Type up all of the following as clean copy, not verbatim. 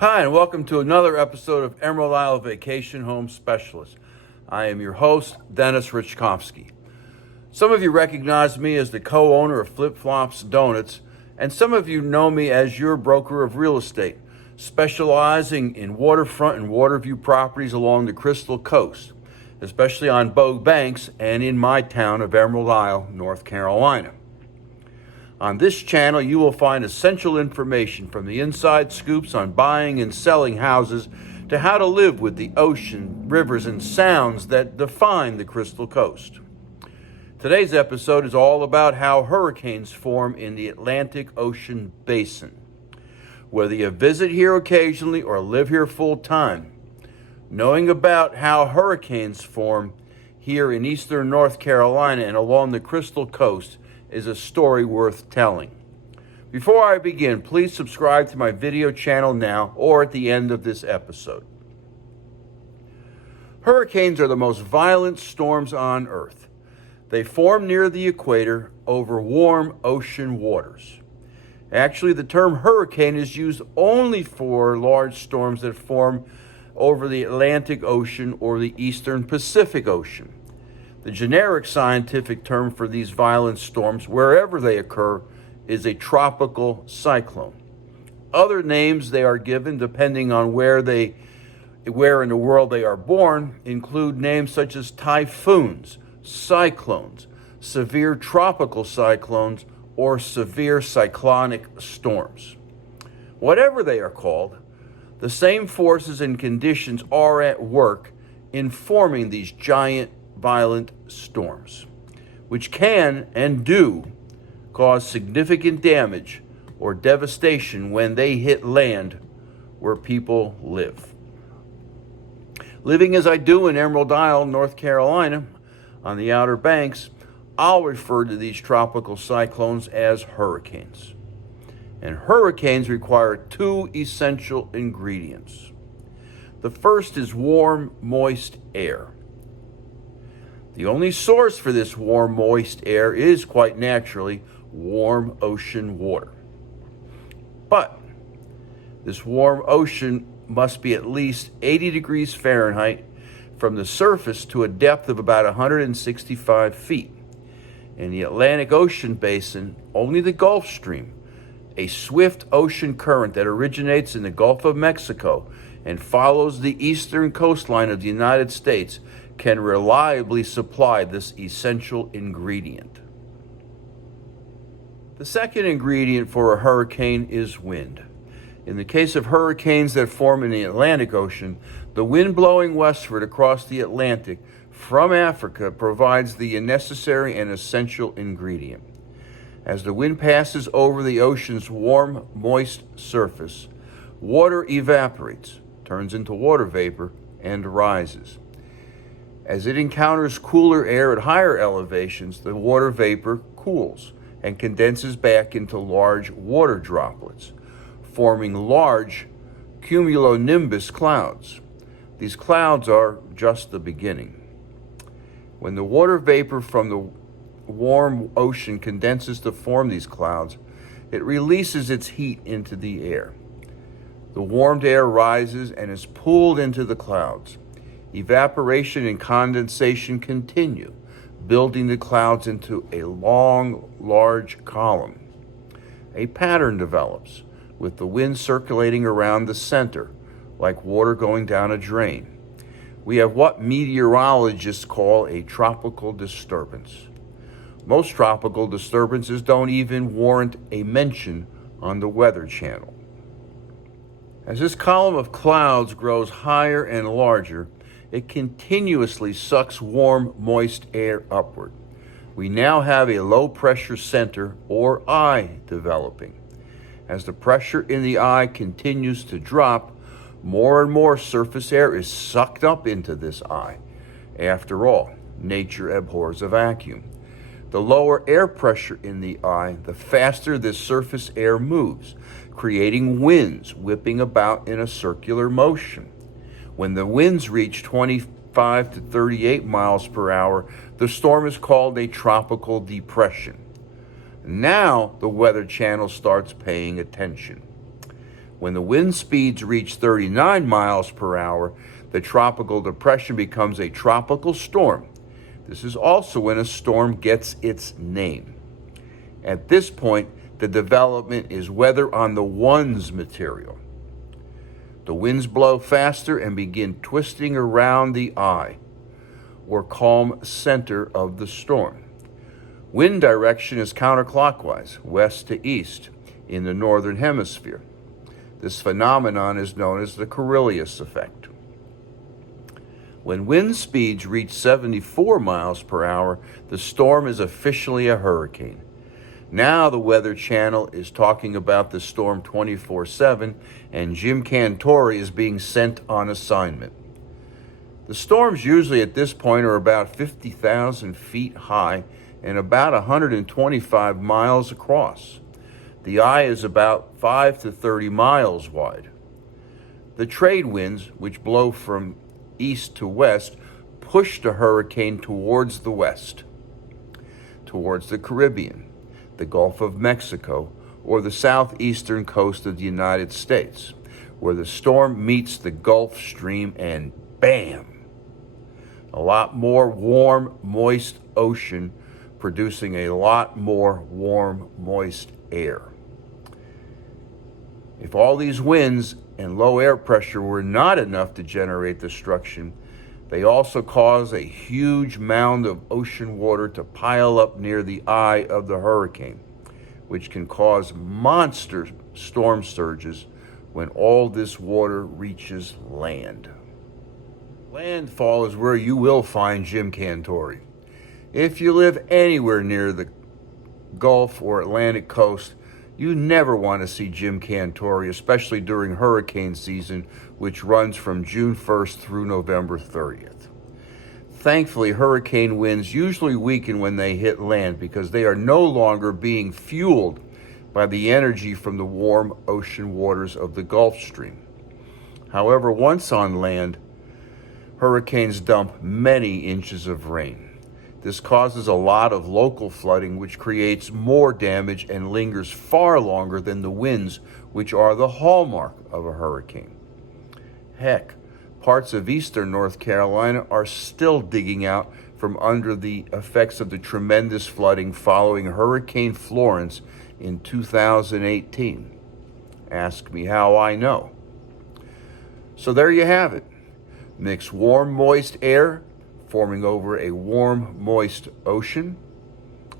Hi, and welcome to another episode of Emerald Isle Vacation Home Specialist. I am your host, Dennis Richkovsky. Some of you recognize me as the co-owner of Flip Flops Donuts, and some of you know me as your broker of real estate, specializing in waterfront and waterview properties along the Crystal Coast, especially on Bow Banks and in my town of Emerald Isle, North Carolina. On this channel, you will find essential information from the inside scoops on buying and selling houses to how to live with the ocean, rivers, and sounds that define the Crystal Coast. Today's episode is all about how hurricanes form in the Atlantic Ocean Basin. Whether you visit here occasionally or live here full time, knowing about how hurricanes form here in eastern North Carolina and along the Crystal Coast is a story worth telling. Before I begin, please subscribe to my video channel now or at the end of this episode. Hurricanes are the most violent storms on Earth. They form near the equator over warm ocean waters. Actually, the term hurricane is used only for large storms that form over the Atlantic Ocean or the Eastern Pacific Ocean. The generic scientific term for these violent storms, wherever they occur, is a tropical cyclone. Other names they are given depending on where in the world they are born include names such as typhoons, cyclones, severe tropical cyclones, or severe cyclonic storms. Whatever they are called, the same forces and conditions are at work in forming these giant violent storms, which can and do cause significant damage or devastation when they hit land where people live. Living as I do in Emerald Isle, North Carolina, on the Outer Banks, I'll refer to these tropical cyclones as hurricanes. And hurricanes require two essential ingredients. The first is warm, moist air. The only source for this warm, moist air is, quite naturally, warm ocean water. But this warm ocean must be at least 80 degrees Fahrenheit from the surface to a depth of about 165 feet. In the Atlantic Ocean basin, only the Gulf Stream, a swift ocean current that originates in the Gulf of Mexico and follows the eastern coastline of the United States, can reliably supply this essential ingredient. The second ingredient for a hurricane is wind. In the case of hurricanes that form in the Atlantic Ocean, the wind blowing westward across the Atlantic from Africa provides the necessary and essential ingredient. As the wind passes over the ocean's warm, moist surface, water evaporates, turns into water vapor, and rises. As it encounters cooler air at higher elevations, the water vapor cools and condenses back into large water droplets, forming large cumulonimbus clouds. These clouds are just the beginning. When the water vapor from the warm ocean condenses to form these clouds, it releases its heat into the air. The warmed air rises and is pulled into the clouds. Evaporation and condensation continue, building the clouds into a long, large column. A pattern develops, with the wind circulating around the center, like water going down a drain. We have what meteorologists call a tropical disturbance. Most tropical disturbances don't even warrant a mention on the Weather Channel. As this column of clouds grows higher and larger, it continuously sucks warm, moist air upward. We now have a low-pressure center, or eye, developing. As the pressure in the eye continues to drop, more and more surface air is sucked up into this eye. After all, nature abhors a vacuum. The lower air pressure in the eye, the faster this surface air moves, creating winds whipping about in a circular motion. When the winds reach 25 to 38 miles per hour, the storm is called a tropical depression. Now the Weather Channel starts paying attention. When the wind speeds reach 39 miles per hour, the tropical depression becomes a tropical storm. This is also when a storm gets its name. At this point, the development is weather on the ones material. The winds blow faster and begin twisting around the eye, or calm center of the storm. Wind direction is counterclockwise, west to east, in the northern hemisphere. This phenomenon is known as the Coriolis effect. When wind speeds reach 74 miles per hour, the storm is officially a hurricane. Now the Weather Channel is talking about the storm 24/7, and Jim Cantore is being sent on assignment. The storms usually at this point are about 50,000 feet high and about 125 miles across. The eye is about 5 to 30 miles wide. The trade winds, which blow from east to west, push the hurricane towards the west, towards the Caribbean, the Gulf of Mexico, or the southeastern coast of the United States, where the storm meets the Gulf Stream and bam! A lot more warm, moist ocean, producing a lot more warm, moist air. If all these winds and low air pressure were not enough to generate destruction, they also cause a huge mound of ocean water to pile up near the eye of the hurricane, which can cause monster storm surges when all this water reaches land. Landfall is where you will find Jim Cantore. If you live anywhere near the Gulf or Atlantic coast, you never want to see Jim Cantore, especially during hurricane season, which runs from June 1st through November 30th. Thankfully, hurricane winds usually weaken when they hit land because they are no longer being fueled by the energy from the warm ocean waters of the Gulf Stream. However, once on land, hurricanes dump many inches of rain. This causes a lot of local flooding, which creates more damage and lingers far longer than the winds, which are the hallmark of a hurricane. Heck, parts of eastern North Carolina are still digging out from under the effects of the tremendous flooding following Hurricane Florence in 2018. Ask me how I know. So there you have it. Mix warm, moist air forming over a warm, moist ocean,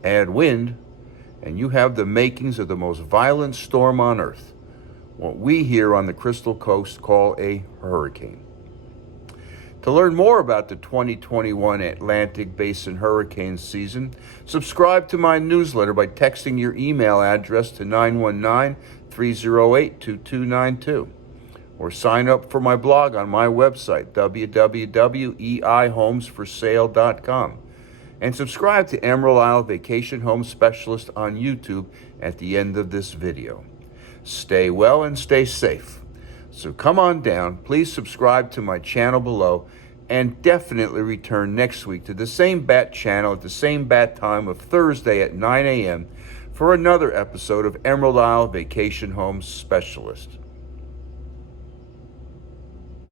add wind, and you have the makings of the most violent storm on earth, what we here on the Crystal Coast call a hurricane. To learn more about the 2021 Atlantic Basin hurricane season, subscribe to my newsletter by texting your email address to 919-308-2292. Or sign up for my blog on my website, www.eihomesforsale.com. And subscribe to Emerald Isle Vacation Home Specialist on YouTube at the end of this video. Stay well and stay safe. So come on down, please subscribe to my channel below, and definitely return next week to the same bat channel at the same bat time of Thursday at 9 a.m. for another episode of Emerald Isle Vacation Home Specialist.